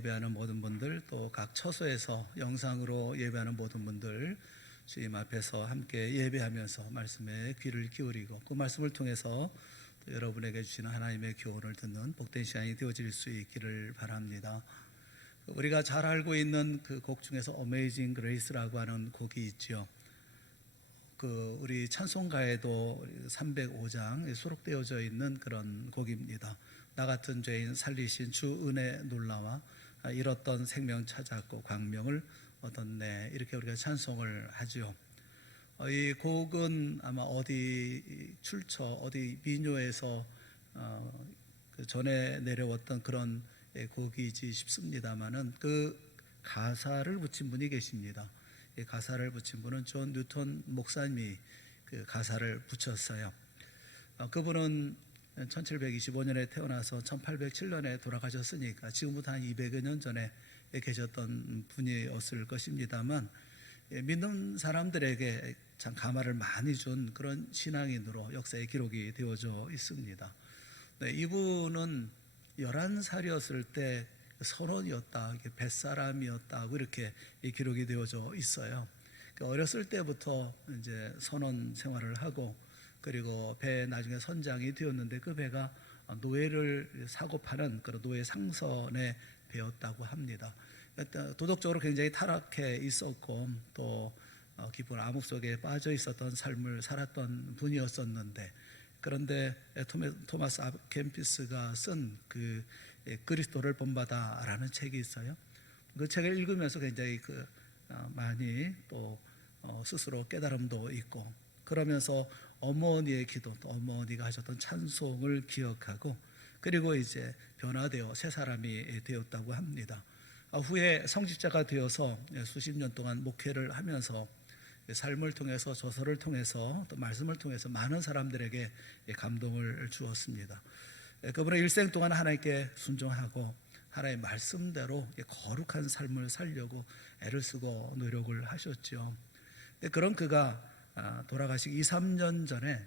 예배하는 모든 분들, 또 각 처소에서 영상으로 예배하는 모든 분들, 주님 앞에서 함께 예배하면서 말씀에 귀를 기울이고 그 말씀을 통해서 또 여러분에게 주시는 하나님의 교훈을 듣는 복된 시간이 되어질 수 있기를 바랍니다. 우리가 잘 알고 있는 그 곡 중에서 Amazing Grace라고 하는 곡이 있죠. 우리 찬송가에도 305장 수록되어져 있는 그런 곡입니다. 나 같은 죄인 살리신 주 은혜 놀라와 잃었던 생명 찾았고 광명을 얻었네, 이렇게 우리가 찬송을 하죠. 이 곡은 아마 어디 출처, 어디 민요에서 그 전에 내려왔던 그런 곡이지 싶습니다만은 그 가사를 붙인 분이 계십니다. 이 가사를 붙인 분은 존 뉴턴 목사님이 그 가사를 붙였어요. 그분은 1725년에 태어나서 1807년에 돌아가셨으니까 지금부터 한 200여 년 전에 계셨던 분이었을 것입니다만, 믿는 사람들에게 참 감화를 많이 준 그런 신앙인으로 역사에 기록이 되어져 있습니다. 네, 이분은 11살이었을 때 선원이었다, 뱃사람이었다고 이렇게 기록이 되어져 있어요. 어렸을 때부터 이제 선원 생활을 하고, 그리고 배 나중에 선장이 되었는데 그 배가 노예를 사고 파는 그런 노예 상선에 배웠다고 합니다. 도덕적으로 굉장히 타락해 있었고 또 깊은 암흑 속에 빠져 있었던 삶을 살았던 분이었었는데, 그런데 토마스 아 켐피스가 쓴 그 그리스도를 본받아라는 책이 있어요. 그 책을 읽으면서 굉장히 많이 또 스스로 깨달음도 있고, 그러면서 어머니의 기도, 또 어머니가 하셨던 찬송을 기억하고, 그리고 이제 변화되어 새 사람이 되었다고 합니다. 후에 성직자가 되어서 수십 년 동안 목회를 하면서 삶을 통해서, 저서를 통해서, 또 말씀을 통해서 많은 사람들에게 감동을 주었습니다. 그분의 일생 동안 하나님께 순종하고 하나님의 말씀대로 거룩한 삶을 살려고 애를 쓰고 노력을 하셨죠. 그런 그가 돌아가시기 2, 3년 전에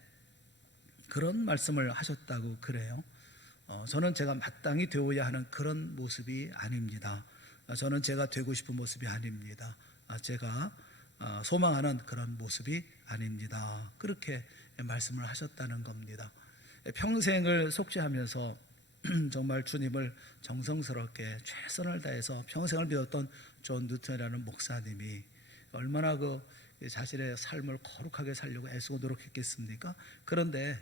그런 말씀을 하셨다고 그래요. 저는 제가 마땅히 되어야 하는 그런 모습이 아닙니다. 저는 제가 되고 싶은 모습이 아닙니다. 제가 소망하는 그런 모습이 아닙니다. 그렇게 말씀을 하셨다는 겁니다. 평생을 속죄하면서 정말 주님을 정성스럽게 최선을 다해서 평생을 믿었던 존 뉴턴이라는 목사님이 얼마나 자신의 삶을 거룩하게 살려고 애쓰고 노력했겠습니까? 그런데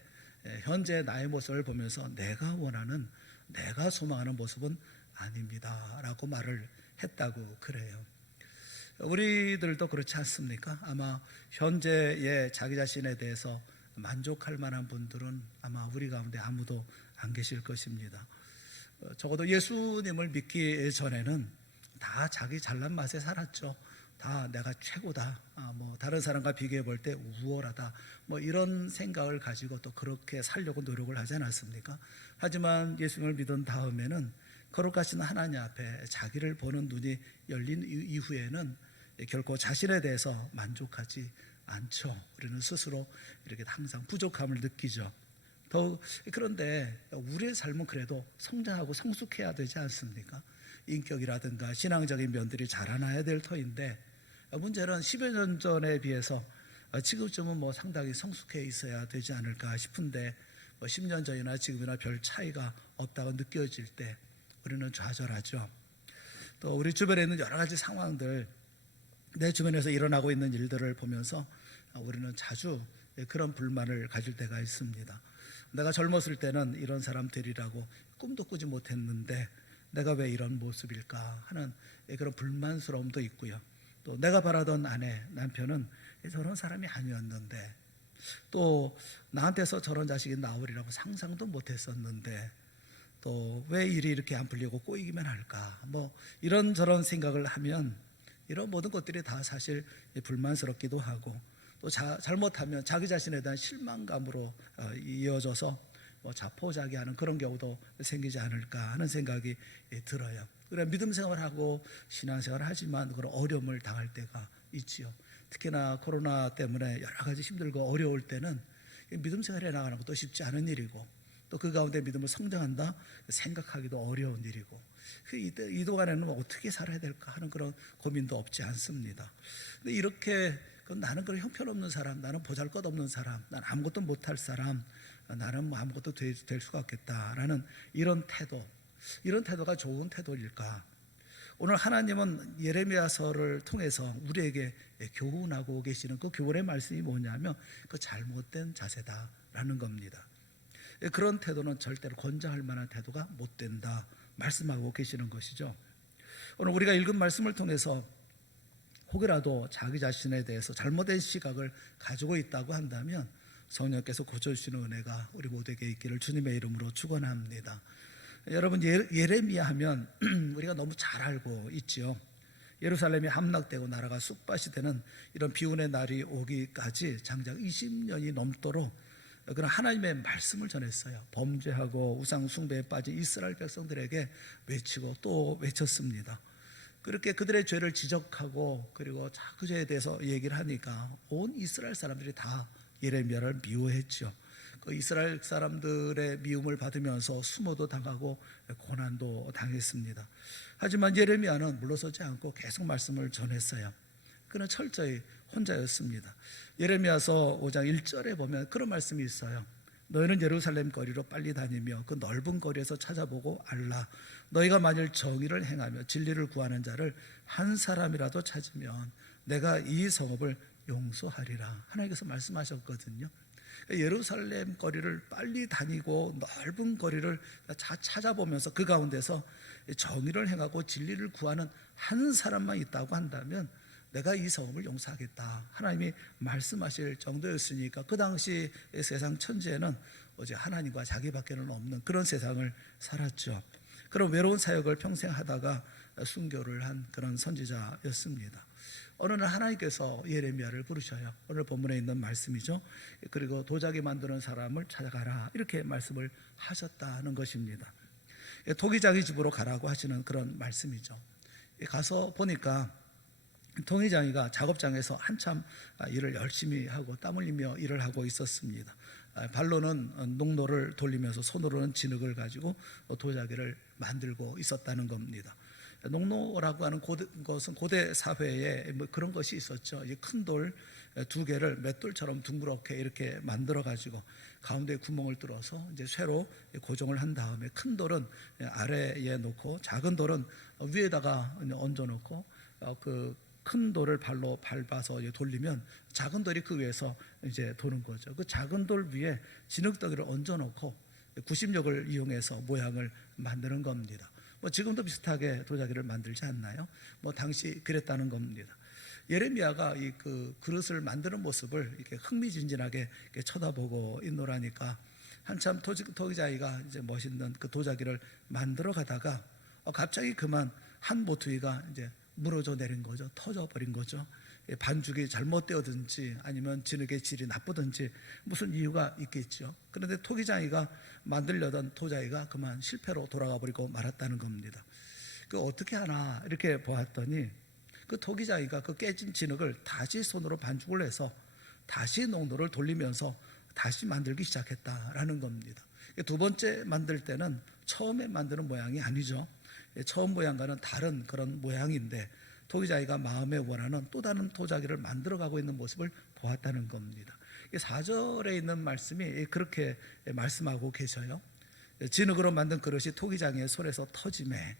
현재 나의 모습을 보면서 내가 원하는, 내가 소망하는 모습은 아닙니다 라고 말을 했다고 그래요. 우리들도 그렇지 않습니까? 아마 현재의 자기 자신에 대해서 만족할 만한 분들은 아마 우리 가운데 아무도 안 계실 것입니다. 적어도 예수님을 믿기 전에는 다 자기 잘난 맛에 살았죠. 다 내가 최고다, 다른 사람과 비교해 볼 때 우월하다, 이런 생각을 가지고 또 그렇게 살려고 노력을 하지 않았습니까? 하지만 예수님을 믿은 다음에는 거룩하신 하나님 앞에 자기를 보는 눈이 열린 이후에는 결코 자신에 대해서 만족하지 않죠. 우리는 스스로 이렇게 항상 부족함을 느끼죠. 그런데 우리의 삶은 그래도 성장하고 성숙해야 되지 않습니까? 인격이라든가 신앙적인 면들이 자라나야 될 터인데, 문제는 10여 년 전에 비해서 지금쯤은 상당히 성숙해 있어야 되지 않을까 싶은데, 10년 전이나 지금이나 별 차이가 없다고 느껴질 때 우리는 좌절하죠. 또 우리 주변에 있는 여러 가지 상황들, 내 주변에서 일어나고 있는 일들을 보면서 우리는 자주 그런 불만을 가질 때가 있습니다. 내가 젊었을 때는 이런 사람 되리라고 꿈도 꾸지 못했는데 내가 왜 이런 모습일까 하는 그런 불만스러움도 있고요. 또 내가 바라던 아내, 남편은 저런 사람이 아니었는데, 또 나한테서 저런 자식이 나오리라고 상상도 못했었는데 또 왜 일이 이렇게 안 풀리고 꼬이기만 할까, 이런저런 생각을 하면 이런 모든 것들이 다 사실 불만스럽기도 하고, 또 잘못하면 자기 자신에 대한 실망감으로 이어져서 자포자기하는 그런 경우도 생기지 않을까 하는 생각이 들어요. 그래, 믿음 생활하고 신앙생활을 하지만 그런 어려움을 당할 때가 있지요. 특히나 코로나 때문에 여러 가지 힘들고 어려울 때는 믿음 생활에 나가는 것도 쉽지 않은 일이고, 또 그 가운데 믿음을 성장한다 생각하기도 어려운 일이고, 이 동안에는 어떻게 살아야 될까 하는 그런 고민도 없지 않습니다. 근데 이렇게 나는 그런 형편없는 사람, 나는 보잘것없는 사람, 나는 아무것도 못할 사람, 나는 뭐 아무것도 될 수가 없겠다라는 이런 태도가 좋은 태도일까? 오늘 하나님은 예레미야서를 통해서 우리에게 교훈하고 계시는 그 교훈의 말씀이 뭐냐면 그 잘못된 자세다라는 겁니다. 그런 태도는 절대로 권장할 만한 태도가 못 된다 말씀하고 계시는 것이죠. 오늘 우리가 읽은 말씀을 통해서 혹이라도 자기 자신에 대해서 잘못된 시각을 가지고 있다고 한다면 성령께서 고쳐주시는 은혜가 우리 모두에게 있기를 주님의 이름으로 축원합니다. 여러분, 예레미야 하면 우리가 너무 잘 알고 있지요. 예루살렘이 함락되고 나라가 쑥밭이 되는 이런 비운의 날이 오기까지 장작 20년이 넘도록 그런 하나님의 말씀을 전했어요. 범죄하고 우상 숭배에 빠진 이스라엘 백성들에게 외치고 또 외쳤습니다. 그렇게 그들의 죄를 지적하고 그리고 그 죄에 대해서 얘기를 하니까 온 이스라엘 사람들이 다 예레미야를 미워했죠. 그 이스라엘 사람들의 미움을 받으면서 수모도 당하고 고난도 당했습니다. 하지만 예레미야는 물러서지 않고 계속 말씀을 전했어요. 그는 철저히 혼자였습니다. 예레미야서 5장 1절에 보면 그런 말씀이 있어요. 너희는 예루살렘 거리로 빨리 다니며 그 넓은 거리에서 찾아보고 알라. 너희가 만일 정의를 행하며 진리를 구하는 자를 한 사람이라도 찾으면 내가 이 성읍을 용서하리라. 하나님께서 말씀하셨거든요. 예루살렘 거리를 빨리 다니고 넓은 거리를 찾아보면서 그 가운데서 정의를 행하고 진리를 구하는 한 사람만 있다고 한다면 내가 이 성읍을 용서하겠다. 하나님이 말씀하실 정도였으니까 그 당시 세상 천지에는 오직 하나님과 자기밖에는 없는 그런 세상을 살았죠. 그런 외로운 사역을 평생 하다가 순교를 한 그런 선지자였습니다. 어느 날 하나님께서 예레미야를 부르셔요. 오늘 본문에 있는 말씀이죠. 그리고 도자기 만드는 사람을 찾아가라 이렇게 말씀을 하셨다는 것입니다. 토기장이 집으로 가라고 하시는 그런 말씀이죠. 가서 보니까 토기장이가 작업장에서 한참 일을 열심히 하고 땀 흘리며 일을 하고 있었습니다. 발로는 농로를 돌리면서 손으로는 진흙을 가지고 도자기를 만들고 있었다는 겁니다. 농로라고 하는 것은 고대 사회에 뭐 그런 것이 있었죠. 큰 돌 두 개를 맷돌처럼 둥그렇게 이렇게 만들어 가지고 가운데 구멍을 뚫어서 이제 쇠로 고정을 한 다음에 큰 돌은 아래에 놓고 작은 돌은 위에다가 얹어 놓고 그 큰 돌을 발로 밟아서 돌리면 작은 돌이 그 위에서 이제 도는 거죠. 그 작은 돌 위에 진흙덩이를 얹어 놓고 구심력을 이용해서 모양을 만드는 겁니다. 뭐 지금도 비슷하게 도자기를 만들지 않나요? 뭐 당시 그랬다는 겁니다. 예레미야가 이 그 그릇을 만드는 모습을 이렇게 흥미진진하게 이렇게 쳐다보고 있노라니까 한참 토기자기가 이제 멋있는 그 도자기를 만들어 가다가 갑자기 그만 한 모퉁이가 이제 무너져 내린 거죠. 터져 버린 거죠. 반죽이 잘못되었든지 아니면 진흙의 질이 나쁘든지 무슨 이유가 있겠죠. 그런데 토기장이가 만들려던 도자기가 그만 실패로 돌아가 버리고 말았다는 겁니다. 그 어떻게 하나 이렇게 보았더니 그 토기장이가 그 깨진 진흙을 다시 손으로 반죽을 해서 다시 농도를 돌리면서 다시 만들기 시작했다라는 겁니다. 두 번째 만들 때는 처음에 만드는 모양이 아니죠. 처음 모양과는 다른 그런 모양인데 토기자기가 마음에 원하는 또 다른 도자기를 만들어가고 있는 모습을 보았다는 겁니다. 4절에 있는 말씀이 그렇게 말씀하고 계셔요. 진흙으로 만든 그릇이 토기장이의 손에서 터지매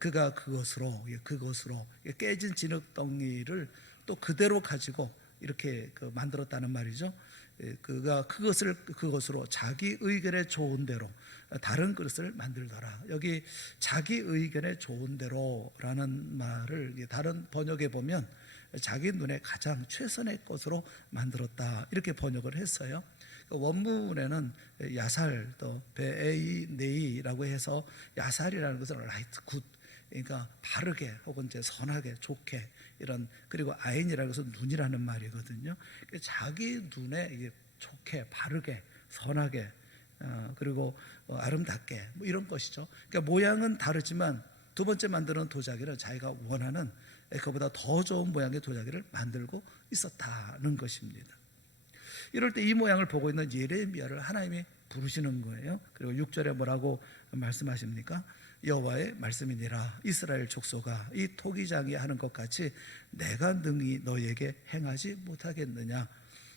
그가 그것으로 깨진 진흙덩이를 또 그대로 가지고 이렇게 만들었다는 말이죠. 그가 그것으로 자기 의견에 좋은 대로 다른 그릇을 만들더라. 여기 자기 의견에 좋은 대로라는 말을 다른 번역에 보면 자기 눈에 가장 최선의 것으로 만들었다 이렇게 번역을 했어요. 원문에는 야살 또 베에이네이라고 해서 야살이라는 것은 라이트 굿, 그러니까 바르게 혹은 이제 선하게 좋게 이런, 그리고 아인이라는 것은 눈이라는 말이거든요. 자기 눈에 좋게 바르게 선하게 그리고 아름답게 뭐 이런 것이죠. 그러니까 모양은 다르지만 두 번째 만드는 도자기는 자기가 원하는 그보다 더 좋은 모양의 도자기를 만들고 있었다는 것입니다. 이럴 때 이 모양을 보고 있는 예레미야를 하나님이 부르시는 거예요. 그리고 6절에 뭐라고 말씀하십니까? 여호와의 말씀이니라. 이스라엘 족속아, 이 토기장이 하는 것 같이 내가 능히 너에게 행하지 못하겠느냐.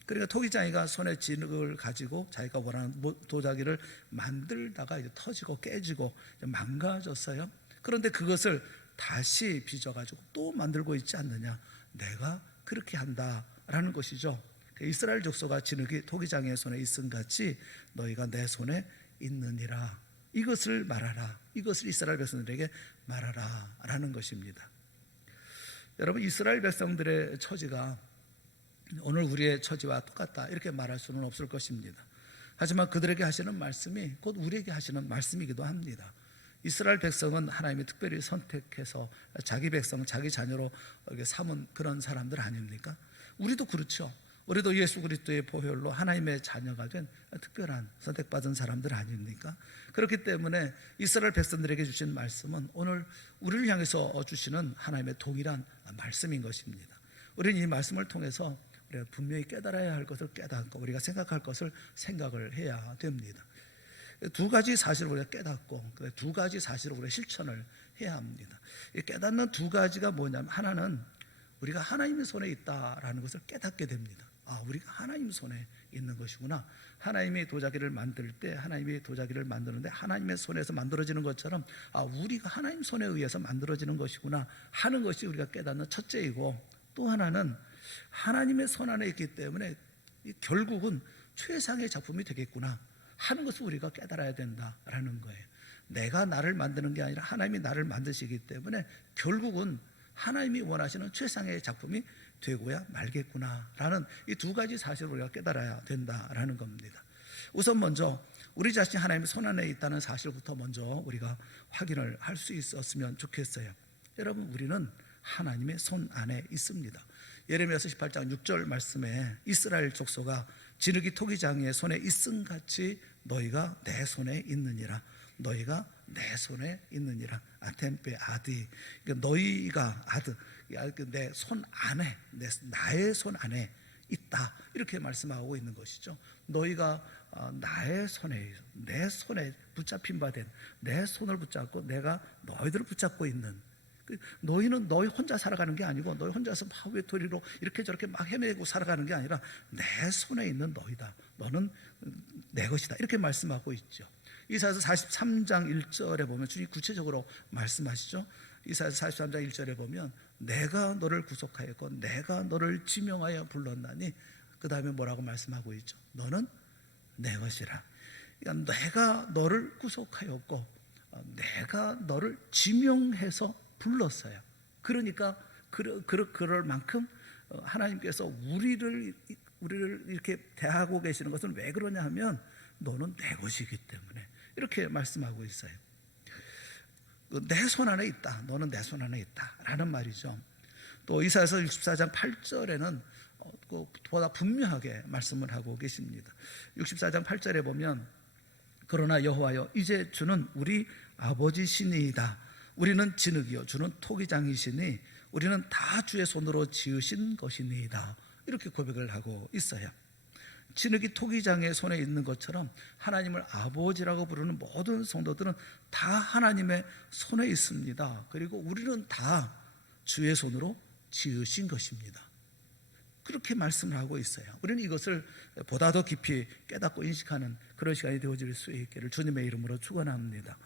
그러니까 토기장이가 손에 진흙을 가지고 자기가 원하는 도자기를 만들다가 이제 터지고 깨지고 망가졌어요. 그런데 그것을 다시 빚어가지고 또 만들고 있지 않느냐. 내가 그렇게 한다라는 것이죠. 이스라엘 족속아, 진흙이 토기장의 손에 있음 같이 너희가 내 손에 있느니라. 이것을 말하라. 이것을 이스라엘 백성들에게 말하라 라는 것입니다. 여러분, 이스라엘 백성들의 처지가 오늘 우리의 처지와 똑같다 이렇게 말할 수는 없을 것입니다. 하지만 그들에게 하시는 말씀이 곧 우리에게 하시는 말씀이기도 합니다. 이스라엘 백성은 하나님이 특별히 선택해서 자기 백성, 자기 자녀로 삼은 그런 사람들 아닙니까? 우리도 그렇죠. 우리도 예수 그리스도의 보혈로 하나님의 자녀가 된 특별한 선택받은 사람들 아닙니까? 그렇기 때문에 이스라엘 백성들에게 주신 말씀은 오늘 우리를 향해서 주시는 하나님의 동일한 말씀인 것입니다. 우리는 이 말씀을 통해서 우리가 분명히 깨달아야 할 것을 깨닫고 우리가 생각할 것을 생각을 해야 됩니다. 두 가지 사실을 우리가 깨닫고 두 가지 사실을 우리가 실천을 해야 합니다. 깨닫는 두 가지가 뭐냐면, 하나는 우리가 하나님의 손에 있다라는 것을 깨닫게 됩니다. 우리가 하나님 손에 있는 것이구나. 하나님이 도자기를 만들 때, 하나님이 도자기를 만드는데 하나님의 손에서 만들어지는 것처럼 우리가 하나님 손에 의해서 만들어지는 것이구나 하는 것이 우리가 깨닫는 첫째이고, 또 하나는 하나님의 손 안에 있기 때문에 결국은 최상의 작품이 되겠구나 하는 것을 우리가 깨달아야 된다라는 거예요. 내가 나를 만드는 게 아니라 하나님이 나를 만드시기 때문에 결국은 하나님이 원하시는 최상의 작품이 되고야 말겠구나라는 이 두 가지 사실을 우리가 깨달아야 된다라는 겁니다. 우선 먼저 우리 자신이 하나님의 손 안에 있다는 사실부터 먼저 우리가 확인을 할 수 있었으면 좋겠어요. 여러분, 우리는 하나님의 손 안에 있습니다. 예레미야서 18장 6절 말씀에 이스라엘 족속아, 진흙이 토기장의 손에 있음 같이 너희가 내 손에 있느니라. 너희가 내 손에 있느니라. 아템페 아디. 그러니까 너희가 내 손 안에, 나의 손 안에 있다 이렇게 말씀하고 있는 것이죠. 너희가 나의 손에, 내 손에 붙잡힌 바 된, 내 손을 붙잡고 내가 너희들을 붙잡고 있는, 너희는 너희 혼자 살아가는 게 아니고 너희 혼자서 막 외톨이로 이렇게 저렇게 막 헤매고 살아가는 게 아니라 내 손에 있는 너희다. 너는 내 것이다. 이렇게 말씀하고 있죠. 이사야서 43장 1절에 보면 주님 구체적으로 말씀하시죠. 이사야서 43장 1절에 보면 내가 너를 구속하였고 내가 너를 지명하여 불렀나니, 그 다음에 뭐라고 말씀하고 있죠. 너는 내 것이라. 그러니까 내가 너를 구속하였고 내가 너를 지명해서 불렀어요. 그러니까 그럴 만큼 하나님께서 우리를 이렇게 대하고 계시는 것은 왜 그러냐 하면 너는 내 것이기 때문에 이렇게 말씀하고 있어요. 내 손 안에 있다. 너는 내 손 안에 있다 라는 말이죠. 또 이사야서 64장 8절에는 보다 분명하게 말씀을 하고 계십니다. 64장 8절에 보면 그러나 여호와여, 이제 주는 우리 아버지시니이다. 우리는 진흙이요 주는 토기장이시니 우리는 다 주의 손으로 지으신 것이니이다. 이렇게 고백을 하고 있어요. 진흙이 토기장의 손에 있는 것처럼 하나님을 아버지라고 부르는 모든 성도들은 다 하나님의 손에 있습니다. 그리고 우리는 다 주의 손으로 지으신 것입니다. 그렇게 말씀을 하고 있어요. 우리는 이것을 보다 더 깊이 깨닫고 인식하는 그런 시간이 되어질 수 있기를 주님의 이름으로 축원합니다.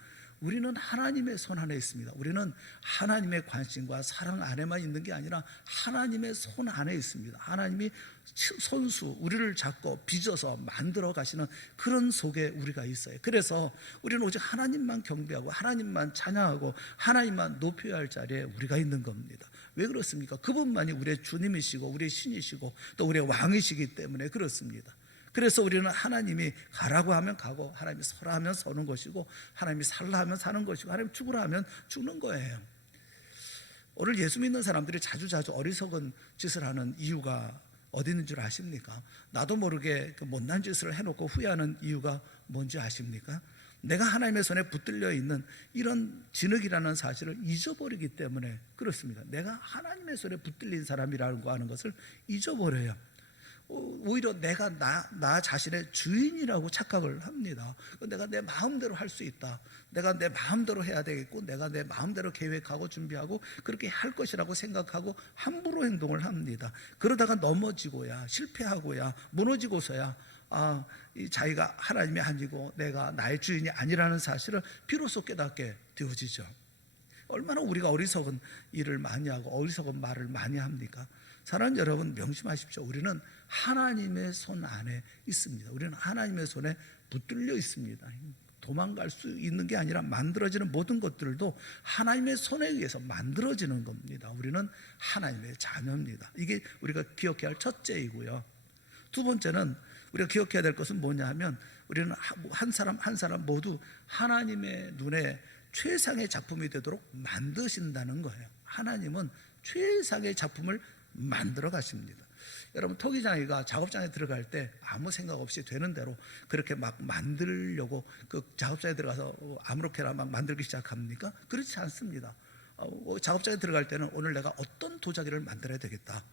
우리는 하나님의 손 안에 있습니다. 우리는 하나님의 관심과 사랑 안에만 있는 게 아니라 하나님의 손 안에 있습니다. 하나님이 손수 우리를 잡고 빚어서 만들어 가시는 그런 속에 우리가 있어요. 그래서 우리는 오직 하나님만 경배하고 하나님만 찬양하고 하나님만 높여야 할 자리에 우리가 있는 겁니다. 왜 그렇습니까? 그분만이 우리의 주님이시고 우리의 신이시고 또 우리의 왕이시기 때문에 그렇습니다. 그래서 우리는 하나님이 가라고 하면 가고, 하나님이 서라 하면 서는 것이고, 하나님이 살라 하면 사는 것이고, 하나님이 죽으라 하면 죽는 거예요. 오늘 예수 믿는 사람들이 자주 어리석은 짓을 하는 이유가 어디 있는 줄 아십니까? 나도 모르게 그 못난 짓을 해놓고 후회하는 이유가 뭔지 아십니까? 내가 하나님의 손에 붙들려 있는 이런 진흙이라는 사실을 잊어버리기 때문에 그렇습니다. 내가 하나님의 손에 붙들린 사람이라고 하는 것을 잊어버려요. 오히려 내가 나 자신의 주인이라고 착각을 합니다. 내가 내 마음대로 할 수 있다, 내가 내 마음대로 해야 되겠고, 내가 내 마음대로 계획하고 준비하고 그렇게 할 것이라고 생각하고 함부로 행동을 합니다. 그러다가 넘어지고야, 실패하고야, 무너지고서야 이 자기가 하나님이 아니고 내가 나의 주인이 아니라는 사실을 비로소 깨닫게 되어지죠. 얼마나 우리가 어리석은 일을 많이 하고 어리석은 말을 많이 합니까? 사랑하는 여러분, 명심하십시오. 우리는 하나님의 손 안에 있습니다. 우리는 하나님의 손에 붙들려 있습니다. 도망갈 수 있는 게 아니라 만들어지는 모든 것들도 하나님의 손에 의해서 만들어지는 겁니다. 우리는 하나님의 자녀입니다. 이게 우리가 기억해야 할 첫째이고요. 두 번째는 우리가 기억해야 될 것은 뭐냐 하면, 우리는 한 사람 한 사람 모두 하나님의 눈에 최상의 작품이 되도록 만드신다는 거예요. 하나님은 최상의 작품을 만들어 가십니다. 여러분, 토기장이가 작업장에 들어갈 때 아무 생각 없이 되는 대로 그렇게 막 만들려고 그 작업장에 들어가서 아무렇게나 막 만들기 시작합니까? 그렇지 않습니다. 작업장에 들어갈 때는 오늘 내가 어떤 도자기를 만들어야 되겠다,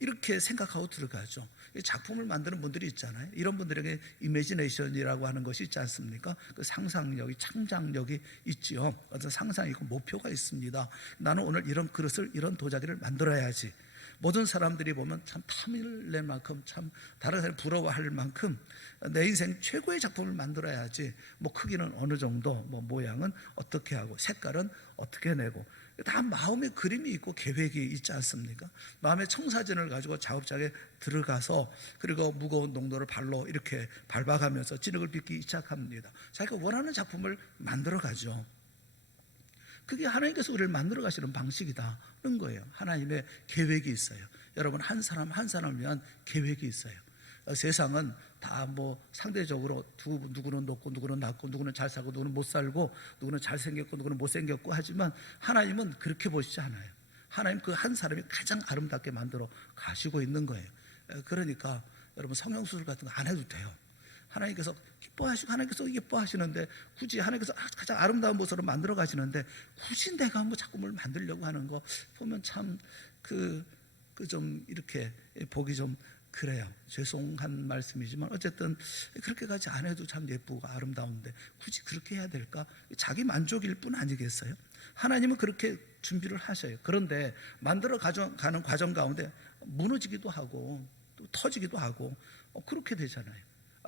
이렇게 생각하고 들어가죠. 작품을 만드는 분들이 있잖아요. 이런 분들에게 이미지네이션이라고 하는 것이 있지 않습니까? 그 상상력이, 창작력이 있지요. 어떤 상상이 있고 목표가 있습니다. 나는 오늘 이런 그릇을, 이런 도자기를 만들어야지. 모든 사람들이 보면 참 탐낼 만큼, 참 다른 사람이 부러워할 만큼 내 인생 최고의 작품을 만들어야지. 뭐 크기는 어느 정도, 뭐 모양은 어떻게 하고, 색깔은 어떻게 내고, 다 마음의 그림이 있고 계획이 있지 않습니까? 마음의 청사진을 가지고 작업장에 들어가서, 그리고 무거운 농도를 발로 이렇게 밟아가면서 진흙을 빚기 시작합니다. 자기가 원하는 작품을 만들어 가죠. 그게 하나님께서 우리를 만들어 가시는 방식이다는 거예요. 하나님의 계획이 있어요. 여러분, 한 사람 한 사람을 위한 계획이 있어요. 세상은 다 뭐 상대적으로 누구는 높고 누구는 낮고, 누구는 잘 살고 누구는 못 살고, 누구는 잘생겼고 누구는 못생겼고 하지만 하나님은 그렇게 보시지 않아요. 하나님 그 한 사람이 가장 아름답게 만들어 가시고 있는 거예요. 그러니까 여러분, 성형수술 같은 거 안 해도 돼요. 하나님께서 기뻐하시고, 하나님께서 예뻐하시는데, 굳이 하나님께서 가장 아름다운 모습으로 만들어 가시는데 굳이 내가 뭐 자꾸 뭘 만들려고 하는 거 보면 참 좀 이렇게 보기 좀 그래요. 죄송한 말씀이지만 어쨌든 그렇게까지 안 해도 참 예쁘고 아름다운데 굳이 그렇게 해야 될까? 자기 만족일 뿐 아니겠어요? 하나님은 그렇게 준비를 하셔요. 그런데 만들어 가는 과정 가운데 무너지기도 하고 또 터지기도 하고 그렇게 되잖아요.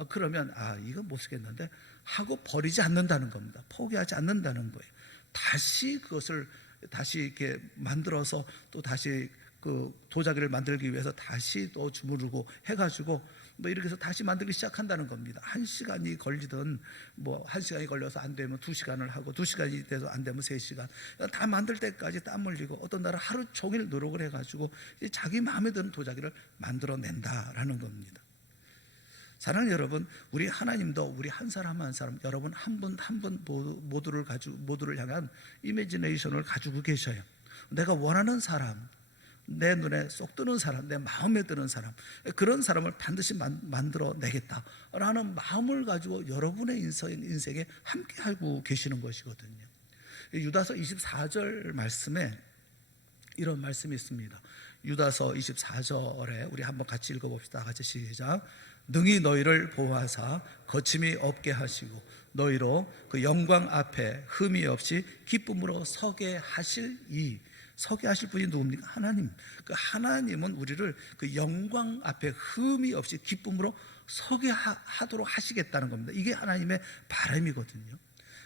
그러면 이건 못 쓰겠는데 하고 버리지 않는다는 겁니다. 포기하지 않는다는 거예요. 다시 그것을 다시 이렇게 만들어서 또 다시 그 도자기를 만들기 위해서 다시 또 주무르고 해가지고 뭐 이렇게 해서 다시 만들기 시작한다는 겁니다. 1시간이 걸리든 뭐 1시간이 걸려서 안 되면 2시간을 하고, 2시간이 돼서 안 되면 3시간, 다 만들 때까지 땀 흘리고 어떤 날은 하루 종일 노력을 해가지고 자기 마음에 드는 도자기를 만들어낸다라는 겁니다. 사랑하는 여러분, 우리 하나님도 우리 한 사람 한 사람, 여러분 한 분 한 분 모두를 향한 이미지네이션을 가지고 계셔요. 내가 원하는 사람, 내 눈에 쏙 드는 사람, 내 마음에 드는 사람, 그런 사람을 반드시 만들어내겠다라는 마음을 가지고 여러분의 인생에 함께 하고 계시는 것이거든요. 유다서 24절 말씀에 이런 말씀이 있습니다. 유다서 24절에 우리 한번 같이 읽어봅시다. 같이 시작. 능히 너희를 보호하사 거침이 없게 하시고 너희로 그 영광 앞에 흠이 없이 기쁨으로 서게 하실 서게 하실 분이 누굽니까? 하나님. 그 하나님은 우리를 그 영광 앞에 흠이 없이 기쁨으로 서게 하도록 하시겠다는 겁니다. 이게 하나님의 바람이거든요.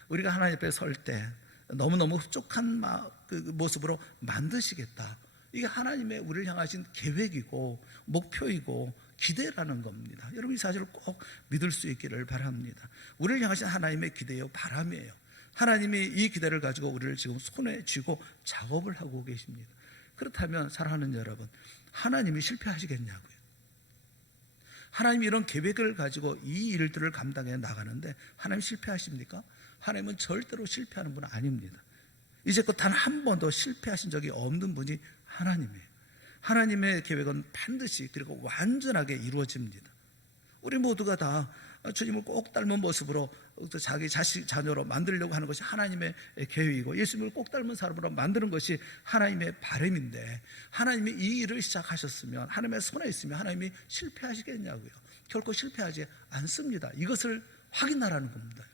우리가 하나님 앞에 설 때 너무너무 흡족한 그 모습으로 만드시겠다. 이게 하나님의 우리를 향하신 계획이고 목표이고 기대라는 겁니다. 여러분, 이 사실을 꼭 믿을 수 있기를 바랍니다. 우리를 향하신 하나님의 기대요, 바람이에요. 하나님이 이 기대를 가지고 우리를 지금 손에 쥐고 작업을 하고 계십니다. 그렇다면 사랑하는 여러분, 하나님이 실패하시겠냐고요? 하나님이 이런 계획을 가지고 이 일들을 감당해 나가는데 하나님 실패하십니까? 하나님은 절대로 실패하는 분은 아닙니다. 이제껏 단 한 번도 실패하신 적이 없는 분이 하나님이에요. 하나님의 계획은 반드시 그리고 완전하게 이루어집니다. 우리 모두가 다 주님을 꼭 닮은 모습으로 또 자기 자식 자녀로 만들려고 하는 것이 하나님의 계획이고 예수님을 꼭 닮은 사람으로 만드는 것이 하나님의 바람인데 하나님이 이 일을 시작하셨으면 하나님의 손에 있으면 하나님이 실패하시겠냐고요. 결코 실패하지 않습니다. 이것을 확인하라는 겁니다.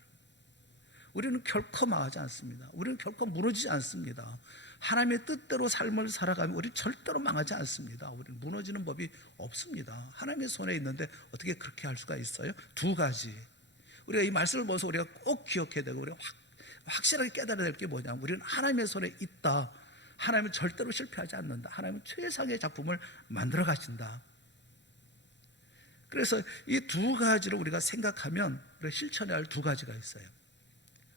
우리는 결코 망하지 않습니다. 우리는 결코 무너지지 않습니다. 하나님의 뜻대로 삶을 살아가면 우리는 절대로 망하지 않습니다. 우리는 무너지는 법이 없습니다. 하나님의 손에 있는데 어떻게 그렇게 할 수가 있어요? 두 가지. 우리가 이 말씀을 보면서 우리가 꼭 기억해야 되고 우리가 확실하게 깨달아야 될 게 뭐냐면 우리는 하나님의 손에 있다. 하나님은 절대로 실패하지 않는다. 하나님은 최상의 작품을 만들어 가신다. 그래서 이 두 가지를 우리가 생각하면 우리가 실천해야 할 두 가지가 있어요.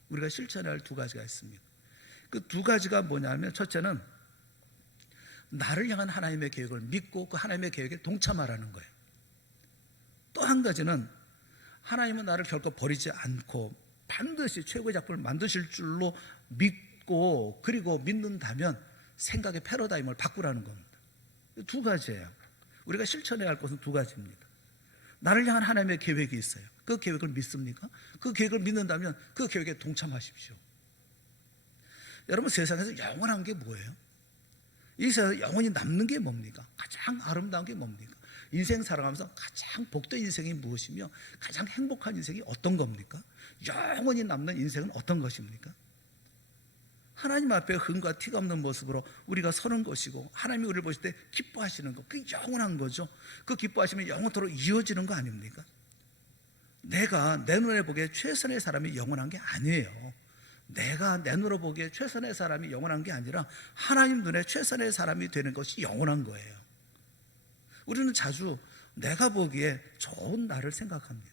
우리가 실천해야 할 두 가지가 있습니다. 그 두 가지가 뭐냐면 첫째는 나를 향한 하나님의 계획을 믿고 그 하나님의 계획에 동참하라는 거예요. 또 한 가지는 하나님은 나를 결코 버리지 않고 반드시 최고의 작품을 만드실 줄로 믿고 그리고 믿는다면 생각의 패러다임을 바꾸라는 겁니다. 두 가지예요. 우리가 실천해야 할 것은 두 가지입니다. 나를 향한 하나님의 계획이 있어요. 그 계획을 믿습니까? 그 계획을 믿는다면 그 계획에 동참하십시오. 여러분 세상에서 영원한 게 뭐예요? 이 세상에서 영원히 남는 게 뭡니까? 가장 아름다운 게 뭡니까? 인생 살아가면서 가장 복된 인생이 무엇이며 가장 행복한 인생이 어떤 겁니까? 영원히 남는 인생은 어떤 것입니까? 하나님 앞에 흠과 티가 없는 모습으로 우리가 서는 것이고 하나님이 우리를 보실 때 기뻐하시는 것, 그게 영원한 거죠. 그 기뻐하시면 영원토록 이어지는 거 아닙니까? 내가 내 눈에 보기에 최선의 사람이 영원한 게 아니에요. 내가 내 눈으로 보기에 최선의 사람이 영원한 게 아니라 하나님 눈에 최선의 사람이 되는 것이 영원한 거예요. 우리는 자주 내가 보기에 좋은 나를 생각합니다.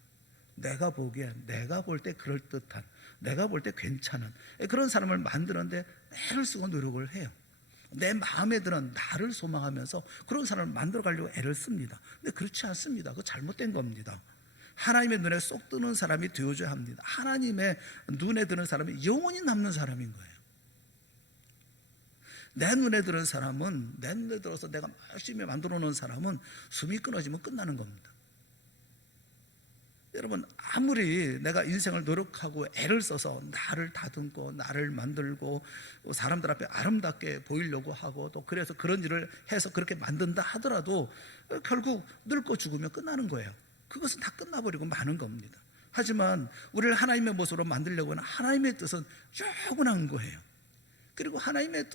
내가 보기에 내가 볼 때 그럴듯한, 내가 볼 때 괜찮은 그런 사람을 만드는데 애를 쓰고 노력을 해요. 내 마음에 드는 나를 소망하면서 그런 사람을 만들어 가려고 애를 씁니다. 근데 그렇지 않습니다. 그거 잘못된 겁니다. 하나님의 눈에 쏙 드는 사람이 되어줘야 합니다. 하나님의 눈에 드는 사람이 영원히 남는 사람인 거예요. 내 눈에 드는 사람은, 내 눈에 들어서 내가 열심히 만들어 놓은 사람은 숨이 끊어지면 끝나는 겁니다. 여러분 아무리 내가 인생을 노력하고 애를 써서 나를 다듬고 나를 만들고 사람들 앞에 아름답게 보이려고 하고 또 그래서 그런 일을 해서 그렇게 만든다 하더라도 결국 늙고 죽으면 끝나는 거예요. 그것은 다 끝나버리고 마는 겁니다. 하지만 우리를 하나님의 모습으로 만들려고 하는 하나님의 뜻은 영원한 거예요. 그리고 하나님의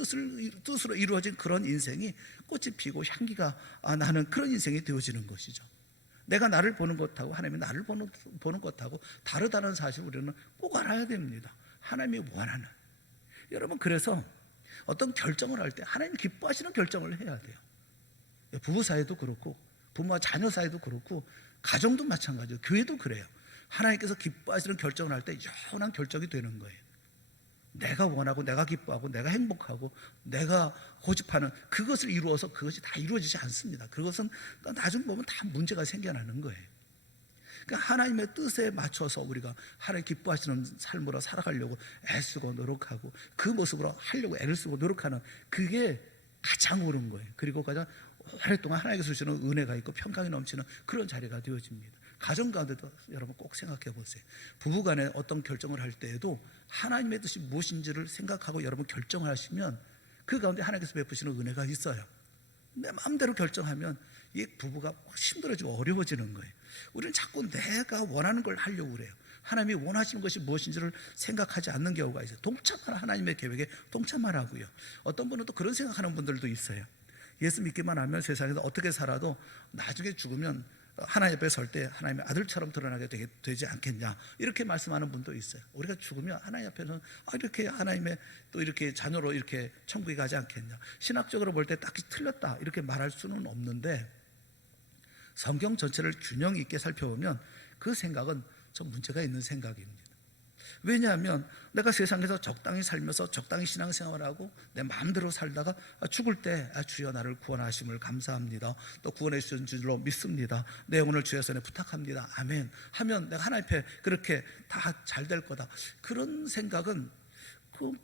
뜻으로 이루어진 그런 인생이 꽃이 피고 향기가 나는 그런 인생이 되어지는 것이죠. 내가 나를 보는 것하고 하나님이 나를 보는 것하고 다르다는 사실을 우리는 꼭 알아야 됩니다. 하나님이 원하는. 여러분 그래서 어떤 결정을 할 때 하나님이 기뻐하시는 결정을 해야 돼요. 부부 사이도 그렇고 부모와 자녀 사이도 그렇고 가정도 마찬가지예요. 교회도 그래요. 하나님께서 기뻐하시는 결정을 할 때 영원한 결정이 되는 거예요. 내가 원하고 내가 기뻐하고 내가 행복하고 내가 고집하는 그것을 이루어서 그것이 다 이루어지지 않습니다. 그것은 나중에 보면 다 문제가 생겨나는 거예요. 그러니까 하나님의 뜻에 맞춰서 우리가 하나님 기뻐하시는 삶으로 살아가려고 애쓰고 노력하고 그 모습으로 하려고 애를 쓰고 노력하는 그게 가장 옳은 거예요. 그리고 가장 오랫동안 하나님께서 주시는 은혜가 있고 평강이 넘치는 그런 자리가 되어집니다. 가정 가운데도 여러분 꼭 생각해 보세요. 부부간에 어떤 결정을 할 때에도 하나님의 뜻이 무엇인지를 생각하고 여러분 결정을 하시면 그 가운데 하나님께서 베푸시는 은혜가 있어요. 내 마음대로 결정하면 이 부부가 힘들어지고 어려워지는 거예요. 우리는 자꾸 내가 원하는 걸 하려고 그래요. 하나님이 원하시는 것이 무엇인지를 생각하지 않는 경우가 있어요. 동참하라, 하나님의 계획에 동참하라고요. 어떤 분은 또 그런 생각하는 분들도 있어요. 예수 믿기만 하면 세상에서 어떻게 살아도 나중에 죽으면 하나님 앞에 설 때 하나님의 아들처럼 드러나게 되지 않겠냐, 이렇게 말씀하는 분도 있어요. 우리가 죽으면 하나님 앞에서는 이렇게 하나님의 또 이렇게 자녀로 이렇게 천국에 가지 않겠냐. 신학적으로 볼 때 딱히 틀렸다 이렇게 말할 수는 없는데 성경 전체를 균형 있게 살펴보면 그 생각은 좀 문제가 있는 생각입니다. 왜냐하면 내가 세상에서 적당히 살면서 적당히 신앙생활하고 내 마음대로 살다가 죽을 때 주여 나를 구원하심을 감사합니다, 또 구원해 주신 줄로 믿습니다, 내 영혼을 주의 손에 부탁합니다, 아멘 하면 내가 하나님 앞에 그렇게 다 잘 될 거다, 그런 생각은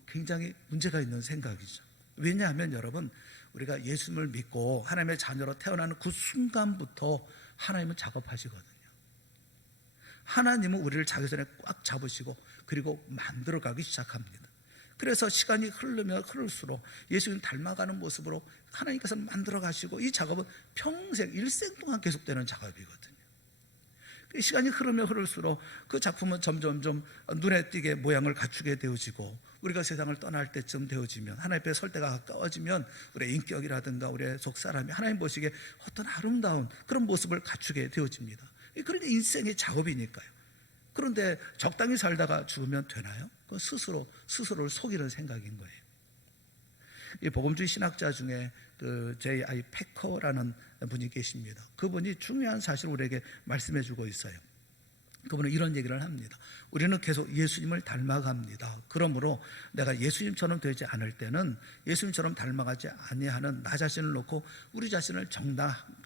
굉장히 문제가 있는 생각이죠. 왜냐하면 여러분 우리가 예수님을 믿고 하나님의 자녀로 태어나는 그 순간부터 하나님은 작업하시거든요. 하나님은 우리를 자기 손에 꽉 잡으시고 그리고 만들어가기 시작합니다. 그래서 시간이 흐르면 흐를수록 예수님 닮아가는 모습으로 하나님께서 만들어가시고, 이 작업은 평생 일생 동안 계속되는 작업이거든요. 시간이 흐르면 흐를수록 그 작품은 점점점 눈에 띄게 모양을 갖추게 되어지고, 우리가 세상을 떠날 때쯤 되어지면, 하나님 앞에 설 때가 가까워지면 우리의 인격이라든가 우리의 속사람이 하나님 보시기에 어떤 아름다운 그런 모습을 갖추게 되어집니다. 그러니까 인생의 작업이니까요. 그런데 적당히 살다가 죽으면 되나요? 그건 스스로를 속이는 생각인 거예요. 이 복음주의 신학자 중에 그 J.I. 패커라는 분이 계십니다. 그분이 중요한 사실을 우리에게 말씀해 주고 있어요. 그분은 이런 얘기를 합니다. 우리는 계속 예수님을 닮아갑니다. 그러므로 내가 예수님처럼 되지 않을 때는 예수님처럼 닮아가지 아니하는 나 자신을 놓고 우리 자신을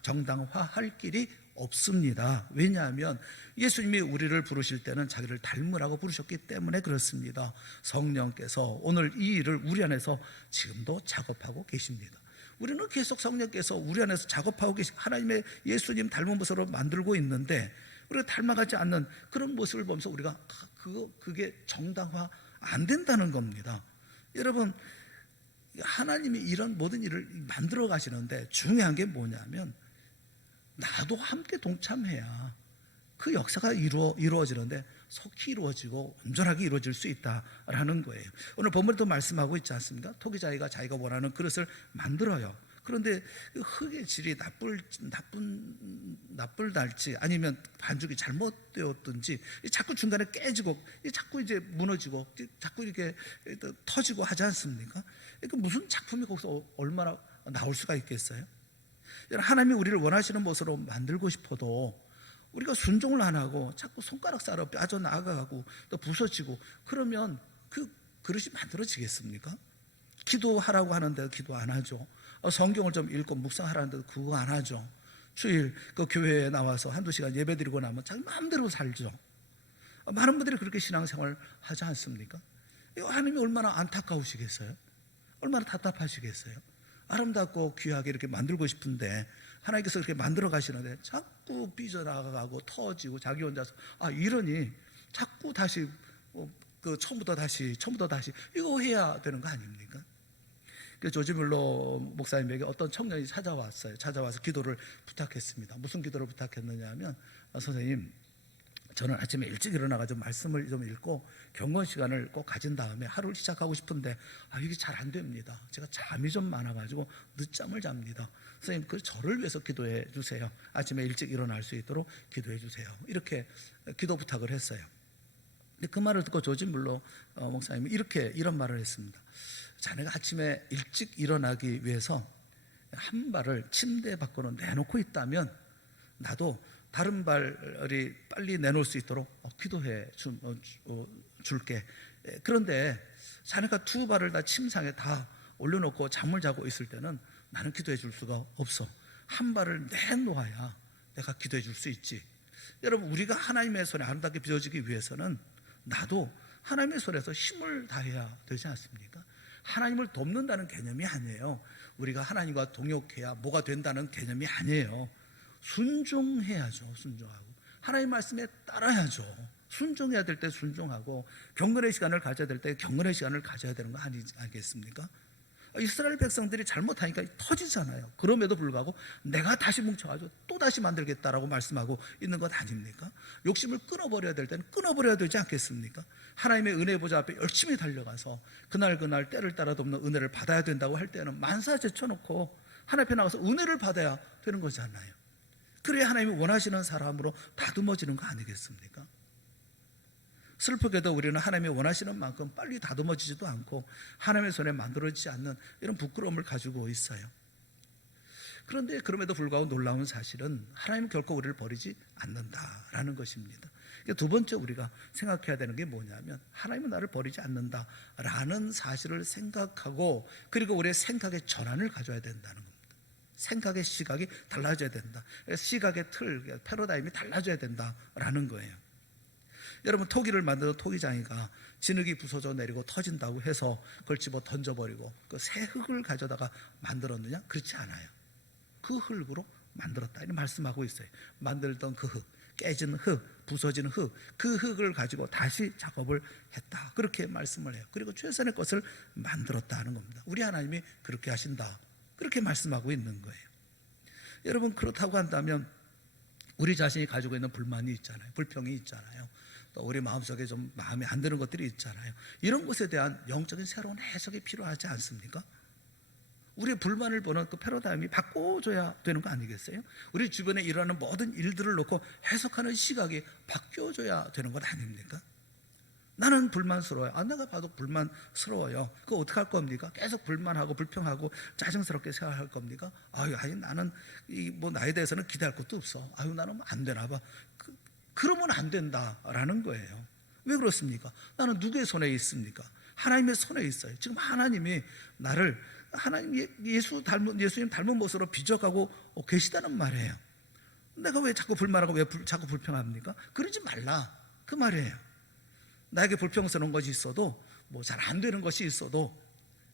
정당화할 길이 없습니다. 왜냐하면 예수님이 우리를 부르실 때는 자기를 닮으라고 부르셨기 때문에 그렇습니다. 성령께서 오늘 이 일을 우리 안에서 지금도 작업하고 계십니다. 우리는 계속 성령께서 우리 안에서 작업하고 하나님의 예수님 닮은 모습으로 만들고 있는데, 우리가 닮아가지 않는 그런 모습을 보면서 우리가 그게 정당화 안 된다는 겁니다. 여러분, 하나님이 이런 모든 일을 만들어 가시는데 중요한 게 뭐냐면, 나도 함께 동참해야 그 역사가 이루어지는데 속히 이루어지고 온전하게 이루어질 수 있다라는 거예요. 오늘 본문에도 말씀하고 있지 않습니까? 토기자기가 자기가 원하는 그릇을 만들어요. 그런데 흙의 질이 나쁠달지 아니면 반죽이 잘못되었든지 자꾸 중간에 깨지고 자꾸 이제 무너지고 자꾸 이렇게 터지고 하지 않습니까? 그러니까 무슨 작품이 거기서 얼마나 나올 수가 있겠어요? 하나님이 우리를 원하시는 모습으로 만들고 싶어도 우리가 순종을 안 하고 자꾸 손가락 사러 빠져나가고 또 부서지고 그러면 그 그릇이 만들어지겠습니까? 기도하라고 하는데 기도 안 하죠. 성경을 좀 읽고 묵상하라는데 그거 안 하죠. 주일 그 교회에 나와서 한두 시간 예배드리고 나면 자기 마음대로 살죠. 많은 분들이 그렇게 신앙생활 하지 않습니까? 하나님이 얼마나 안타까우시겠어요? 얼마나 답답하시겠어요? 아름답고 귀하게 이렇게 만들고 싶은데 하나님께서 그렇게 만들어 가시는데 자꾸 삐져나가고 터지고 자기 혼자서 이러니 자꾸 다시 처음부터 다시 이거 해야 되는 거 아닙니까? 조지 뮬러 목사님에게 어떤 청년이 찾아와서 기도를 부탁했습니다. 무슨 기도를 부탁했느냐 하면, 선생님, 저는 아침에 일찍 일어나가지고 말씀을 좀 읽고 경건 시간을 꼭 가진 다음에 하루를 시작하고 싶은데 이게 잘 안 됩니다. 제가 잠이 좀 많아가지고 늦잠을 잡니다. 선생님, 그 저를 위해서 기도해 주세요. 아침에 일찍 일어날 수 있도록 기도해 주세요. 이렇게 기도 부탁을 했어요. 근데 그 말을 듣고 조지 뮬러 목사님이 이런 말을 했습니다. 자네가 아침에 일찍 일어나기 위해서 한 발을 침대 밖으로 내놓고 있다면 나도 다른 발이 빨리 내놓을 수 있도록 기도해 줄게. 그런데 자네가 두 발을 다 침상에 다 올려놓고 잠을 자고 있을 때는 나는 기도해 줄 수가 없어. 한 발을 내놓아야 내가 기도해 줄 수 있지. 여러분, 우리가 하나님의 손에 아름답게 빚어지기 위해서는 나도 하나님의 손에서 힘을 다해야 되지 않습니까? 하나님을 돕는다는 개념이 아니에요. 우리가 하나님과 동역해야 뭐가 된다는 개념이 아니에요. 순종해야죠. 순종하고 하나님 말씀에 따라야죠. 순종해야 될 때 순종하고 경건의 시간을 가져야 될 때 경건의 시간을 가져야 되는 거 아니겠습니까? 이스라엘 백성들이 잘못하니까 터지잖아요. 그럼에도 불구하고 내가 다시 뭉쳐가지고 또 다시 만들겠다라고 말씀하고 있는 것 아닙니까? 욕심을 끊어버려야 될 때는 끊어버려야 되지 않겠습니까? 하나님의 은혜 보좌 앞에 열심히 달려가서 그날 때를 따라 돕는 은혜를 받아야 된다고 할 때는 만사 제쳐놓고 하나님 앞에 나와서 은혜를 받아야 되는 거잖아요. 그래야 하나님이 원하시는 사람으로 다듬어지는 거 아니겠습니까? 슬프게도 우리는 하나님이 원하시는 만큼 빨리 다듬어지지도 않고 하나님의 손에 만들어지지 않는 이런 부끄러움을 가지고 있어요. 그런데 그럼에도 불구하고 놀라운 사실은 하나님은 결코 우리를 버리지 않는다라는 것입니다. 두 번째 우리가 생각해야 되는 게 뭐냐면, 하나님은 나를 버리지 않는다라는 사실을 생각하고 그리고 우리의 생각의 전환을 가져야 된다는 겁니다. 생각의 시각이 달라져야 된다. 시각의 틀, 패러다임이 달라져야 된다라는 거예요. 여러분, 토기를 만드는 토기장이가 진흙이 부서져 내리고 터진다고 해서 그걸 집어 던져버리고 그 새 흙을 가져다가 만들었느냐? 그렇지 않아요. 그 흙으로 만들었다 이런 말씀하고 있어요. 만들던 그 흙, 깨진 흙, 부서진 흙, 그 흙을 가지고 다시 작업을 했다. 그렇게 말씀을 해요. 그리고 최선의 것을 만들었다 하는 겁니다. 우리 하나님이 그렇게 하신다. 그렇게 말씀하고 있는 거예요. 여러분, 그렇다고 한다면 우리 자신이 가지고 있는 불만이 있잖아요. 불평이 있잖아요. 또 우리 마음속에 좀 마음에 안 드는 것들이 있잖아요. 이런 것에 대한 영적인 새로운 해석이 필요하지 않습니까? 우리의 불만을 보는 그 패러다임이 바꿔줘야 되는 거 아니겠어요? 우리 주변에 일어나는 모든 일들을 놓고 해석하는 시각이 바뀌어줘야 되는 것 아닙니까? 나는 불만스러워요. 내가 봐도 불만스러워요. 그거 어떻게 할 겁니까? 계속 불만하고 불평하고 짜증스럽게 생각할 겁니까? 아니 나는 뭐 나에 대해서는 기대할 것도 없어. 나는 안 되나 봐. 그러면 안 된다라는 거예요. 왜 그렇습니까? 나는 누구의 손에 있습니까? 하나님의 손에 있어요. 지금 하나님이 나를 예수님 닮은 모습으로 빚어가고 계시다는 말이에요. 내가 왜 자꾸 불만하고 왜 자꾸 불평합니까? 그러지 말라 그 말이에요. 나에게 불평스러운 것이 있어도 뭐 잘 안 되는 것이 있어도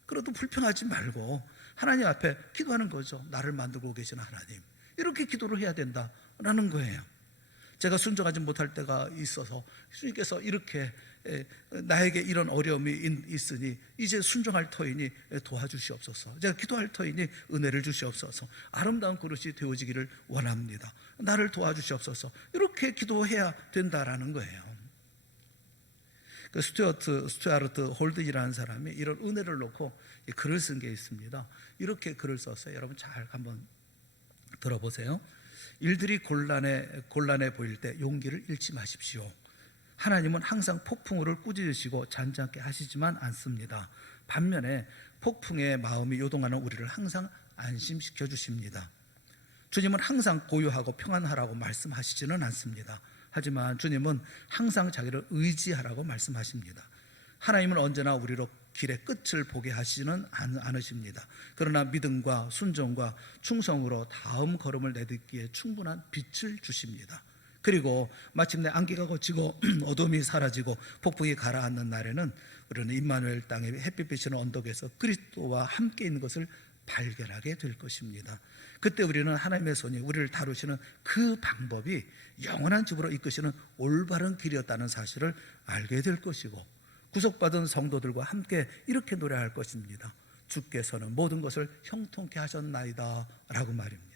그래도 불평하지 말고 하나님 앞에 기도하는 거죠. 나를 만들고 계시는 하나님, 이렇게 기도를 해야 된다라는 거예요. 제가 순종하지 못할 때가 있어서 주님께서 이렇게 나에게 이런 어려움이 있으니 이제 순종할 터이니 도와주시옵소서. 제가 기도할 터이니 은혜를 주시옵소서. 아름다운 그릇이 되어지기를 원합니다. 나를 도와주시옵소서. 이렇게 기도해야 된다라는 거예요. 그 스튜아르트 홀든이라는 사람이 이런 은혜를 놓고 글을 쓴 게 있습니다. 이렇게 글을 썼어요. 여러분 잘 한번 들어보세요. 일들이 곤란해 보일 때 용기를 잃지 마십시오. 하나님은 항상 폭풍우를 꾸짖으시고 잔잔케 하시지만 않습니다. 반면에 폭풍의 마음이 요동하는 우리를 항상 안심시켜 주십니다. 주님은 항상 고요하고 평안하라고 말씀하시지는 않습니다. 하지만 주님은 항상 자기를 의지하라고 말씀하십니다. 하나님은 언제나 우리로 길의 끝을 보게 하시지는 않으십니다. 그러나 믿음과 순종과 충성으로 다음 걸음을 내딛기에 충분한 빛을 주십니다. 그리고 마침내 안개가 걷히고 어둠이 사라지고 폭풍이 가라앉는 날에는 우리는 임마누엘 땅의 햇빛 비치는 언덕에서 그리스도와 함께 있는 것을 발견하게 될 것입니다. 그때 우리는 하나님의 손이 우리를 다루시는 그 방법이 영원한 집으로 이끄시는 올바른 길이었다는 사실을 알게 될 것이고, 구속받은 성도들과 함께 이렇게 노래할 것입니다. 주께서는 모든 것을 형통케 하셨나이다 라고 말입니다.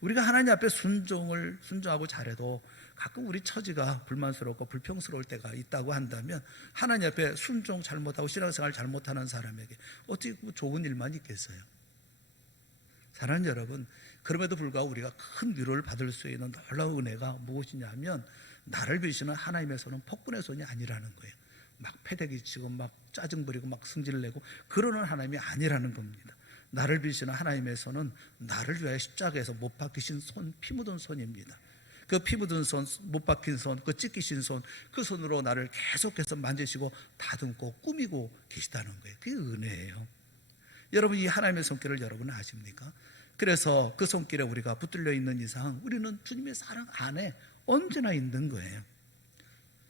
우리가 하나님 앞에 순종하고 잘해도 가끔 우리 처지가 불만스럽고 불평스러울 때가 있다고 한다면 하나님 앞에 순종 잘못하고 신앙생활 잘못하는 사람에게 어떻게 좋은 일만 있겠어요? 사랑하는 여러분, 그럼에도 불구하고 우리가 큰 위로를 받을 수 있는 놀라운 은혜가 무엇이냐면 나를 비시는 하나님의 손은 폭군의 손이 아니라는 거예요. 막 패대기 치고 막 짜증 부리고 막 승질내고 그러는 하나님이 아니라는 겁니다. 나를 비시는 하나님의 손은 나를 위하여 십자가에서 못 박히신 손, 피 묻은 손입니다. 그 피 묻은 손, 못 박힌 손, 그 찢기신 손, 그 손으로 나를 계속해서 만지시고 다듬고 꾸미고 계시다는 거예요. 그게 은혜예요. 여러분, 이 하나님의 손길을 여러분은 아십니까? 그래서 그 손길에 우리가 붙들려 있는 이상 우리는 주님의 사랑 안에 언제나 있는 거예요.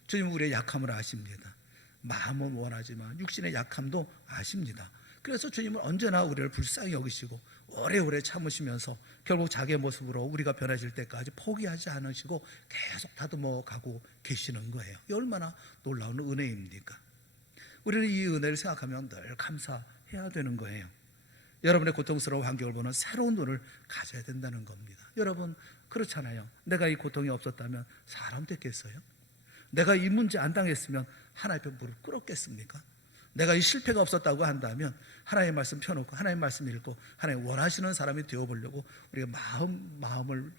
주님은 우리의 약함을 아십니다. 마음은 원하지만 육신의 약함도 아십니다. 그래서 주님은 언제나 우리를 불쌍히 여기시고 오래오래 참으시면서 결국 자기의 모습으로 우리가 변해질 때까지 포기하지 않으시고 계속 다듬어 가고 계시는 거예요. 이 얼마나 놀라운 은혜입니까? 우리는 이 은혜를 생각하면 늘 감사해야 되는 거예요. 여러분의 고통스러운 환경을 보는 새로운 눈을 가져야 된다는 겁니다. 여러분, 그렇잖아요. 내가 이 고통이 없었다면 사람 됐겠어요? 내가 이 문제 안 당했으면 하나님 앞에 무릎 꿇었겠습니까? 내가 이 실패가 없었다고 한다면 하나님의 말씀 펴놓고 하나님의 말씀 읽고 하나님 원하시는 사람이 되어보려고 우리가 마음을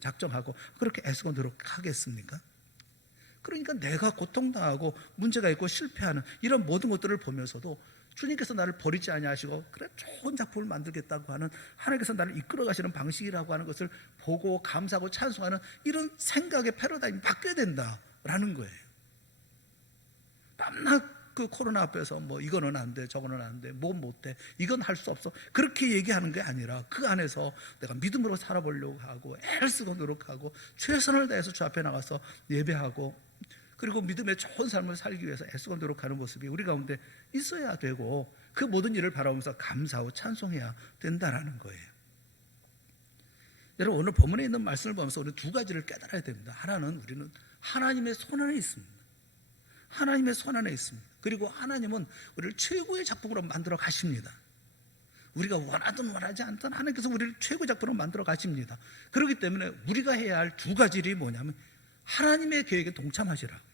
작정하고 그렇게 애쓰고 노력하겠습니까? 그러니까 내가 고통당하고 문제가 있고 실패하는 이런 모든 것들을 보면서도 주님께서 나를 버리지 아니하시고 그래 좋은 작품을 만들겠다고 하는 하나님께서 나를 이끌어 가시는 방식이라고 하는 것을 보고 감사하고 찬송하는 이런 생각의 패러다임이 바뀌어야 된다라는 거예요. 밤낮 그 코로나 앞에서 뭐 이거는 안 돼, 저거는 안 돼, 뭐 못해, 이건 할 수 없어 그렇게 얘기하는 게 아니라 그 안에서 내가 믿음으로 살아보려고 하고 애를 쓰고 노력하고 최선을 다해서 주 앞에 나가서 예배하고 그리고 믿음의 좋은 삶을 살기 위해서 애쓰고 노력하는 모습이 우리 가운데 있어야 되고 그 모든 일을 바라보면서 감사하고 찬송해야 된다라는 거예요. 여러분, 오늘 본문에 있는 말씀을 보면서 우리 두 가지를 깨달아야 됩니다. 하나는 우리는 하나님의 손 안에 있습니다. 하나님의 손 안에 있습니다. 그리고 하나님은 우리를 최고의 작품으로 만들어 가십니다. 우리가 원하든 원하지 않든 하나님께서 우리를 최고의 작품으로 만들어 가십니다. 그렇기 때문에 우리가 해야 할 두 가지 일이 뭐냐면 하나님의 계획에 동참하시라고요.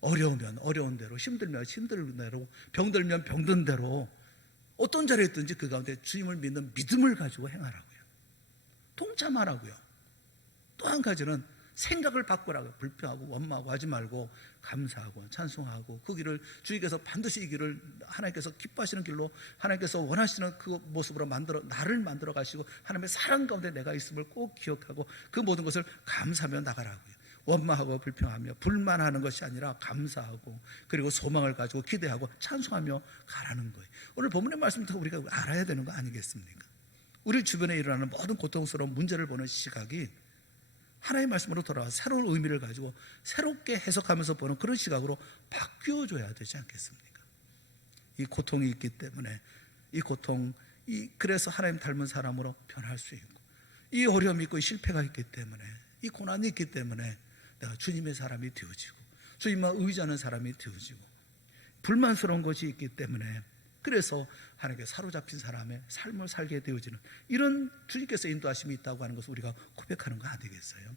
어려우면 어려운 대로, 힘들면 힘든 대로, 병들면 병든 대로 어떤 자리에 있든지 그 가운데 주님을 믿는 믿음을 가지고 행하라고요. 동참하라고요. 또 한 가지는 생각을 바꾸라고요. 불평하고 원망하고 하지 말고 감사하고 찬송하고 그 길을 주님께서 반드시 이 길을 하나님께서 기뻐하시는 길로 하나님께서 원하시는 그 모습으로 나를 만들어 가시고 하나님의 사랑 가운데 내가 있음을 꼭 기억하고 그 모든 것을 감사하며 나가라고요. 원망하고 불평하며 불만하는 것이 아니라 감사하고 그리고 소망을 가지고 기대하고 찬송하며 가라는 거예요. 오늘 본문의 말씀부터 우리가 알아야 되는 거 아니겠습니까? 우리 주변에 일어나는 모든 고통스러운 문제를 보는 시각이 하나님의 말씀으로 돌아와 새로운 의미를 가지고 새롭게 해석하면서 보는 그런 시각으로 바뀌어줘야 되지 않겠습니까? 이 고통이 있기 때문에 그래서 하나님 닮은 사람으로 변할 수 있고, 이 어려움이 있고 이 실패가 있기 때문에, 이 고난이 있기 때문에 내가 주님의 사람이 되어지고 주님만 의지하는 사람이 되어지고, 불만스러운 것이 있기 때문에 그래서 하나님께 사로잡힌 사람의 삶을 살게 되어지는 이런 주님께서 인도하심이 있다고 하는 것을 우리가 고백하는 거 아니겠어요?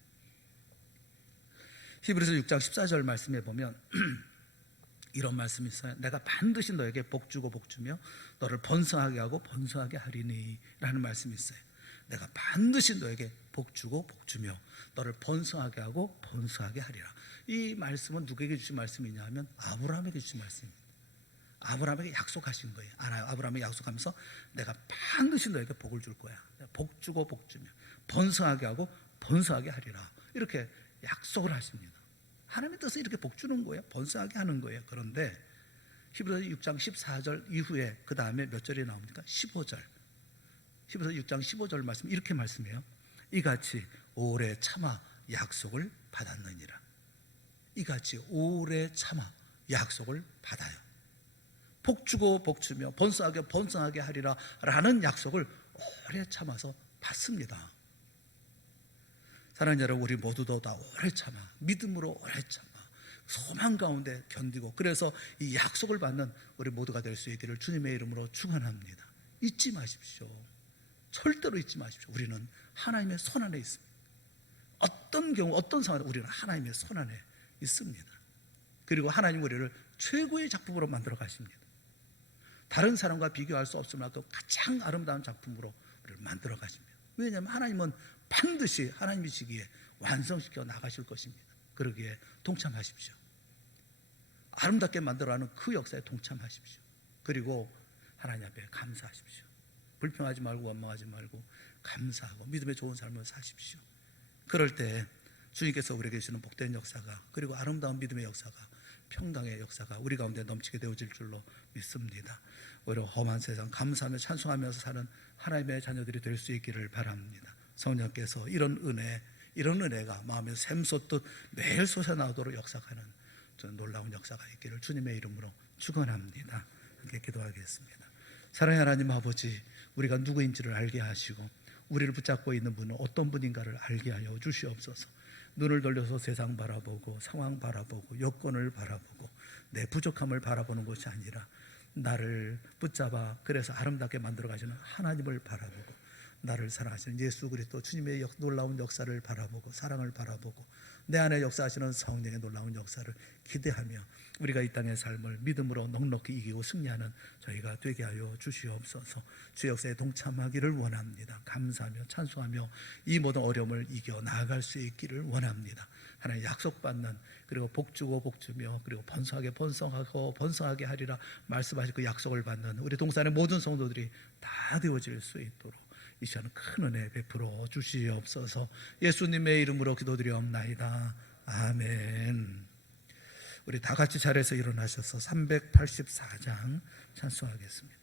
히브리서 6장 14절 말씀에 보면 이런 말씀이 있어요. 내가 반드시 너에게 복주고 복주며 너를 번성하게 하고 번성하게 하리니 라는 말씀이 있어요. 내가 반드시 너에게 복주고 복주며 너를 번성하게 하고 번성하게 하리라. 이 말씀은 누구에게 주신 말씀이냐 하면 아브라함에게 주신 말씀입니다. 아브라함에게 약속하신 거예요. 아브라함에게 약속하면서 내가 반드시 너에게 복을 줄 거야. 복주고 복주며 번성하게 하고 번성하게 하리라. 이렇게 약속을 하십니다. 하나님의 뜻은 이렇게 복주는 거예요. 번성하게 하는 거예요. 그런데 히브리서 6장 14절 이후에 그 다음에 몇 절이 나옵니까? 15절. 히브리서 6장 15절 말씀 이렇게 말씀해요. 이같이 오래 참아 약속을 받았느니라. 이같이 오래 참아 약속을 받아요. 복주고 복주며 번성하게 하리라 라는 약속을 오래 참아서 받습니다. 사랑하는 여러분, 우리 모두도 다 오래 참아 믿음으로 오래 참아 소망 가운데 견디고 그래서 이 약속을 받는 우리 모두가 될 수 있기를 주님의 이름으로 축원합니다. 잊지 마십시오. 절대로 잊지 마십시오. 우리는 하나님의 손 안에 있습니다. 어떤 경우 어떤 상황에 우리는 하나님의 손 안에 있습니다. 그리고 하나님 우리를 최고의 작품으로 만들어 가십니다. 다른 사람과 비교할 수 없을 만큼 가장 아름다운 작품으로 우리를 만들어 가십니다. 왜냐하면 하나님은 반드시 하나님이시기에 완성시켜 나가실 것입니다. 그러기에 동참하십시오. 아름답게 만들어가는 그 역사에 동참하십시오. 그리고 하나님 앞에 감사하십시오. 불평하지 말고 원망하지 말고 감사하고 믿음의 좋은 삶을 사십시오. 그럴 때 주님께서 우리에게 주시는 복된 역사가, 그리고 아름다운 믿음의 역사가, 평강의 역사가 우리 가운데 넘치게 되어질 줄로 믿습니다. 오히려 험한 세상 감사하며 찬송하면서 사는 하나님의 자녀들이 될 수 있기를 바랍니다. 성령께서 이런 은혜가 마음에 샘솟듯 매일 솟아나오도록 역사하는 놀라운 역사가 있기를 주님의 이름으로 축원합니다. 함께 기도하겠습니다. 사랑의 하나님 아버지, 우리가 누구인지를 알게 하시고 우리를 붙잡고 있는 분은 어떤 분인가를 알게 하여 주시옵소서. 눈을 돌려서 세상 바라보고 상황 바라보고 여건을 바라보고 내 부족함을 바라보는 것이 아니라 나를 붙잡아 그래서 아름답게 만들어 가시는 하나님을 바라보고 나를 사랑하시는 예수 그리스도 주님의 놀라운 역사를 바라보고 사랑을 바라보고 내 안에 역사하시는 성령의 놀라운 역사를 기대하며 우리가 이 땅의 삶을 믿음으로 넉넉히 이기고 승리하는 저희가 되게 하여 주시옵소서. 주의 역사에 동참하기를 원합니다. 감사하며 찬송하며 이 모든 어려움을 이겨 나아갈 수 있기를 원합니다. 하나님 약속받는, 그리고 복주고 복주며 그리고 번성하고 번성하게 하리라 말씀하신 그 약속을 받는 우리 동산의 모든 성도들이 다 되어질 수 있도록 이 시간 큰 은혜 베풀어 주시옵소서. 예수님의 이름으로 기도드리옵나이다. 아멘. 우리 다 같이 자리에서 일어나셔서 384장 찬송하겠습니다.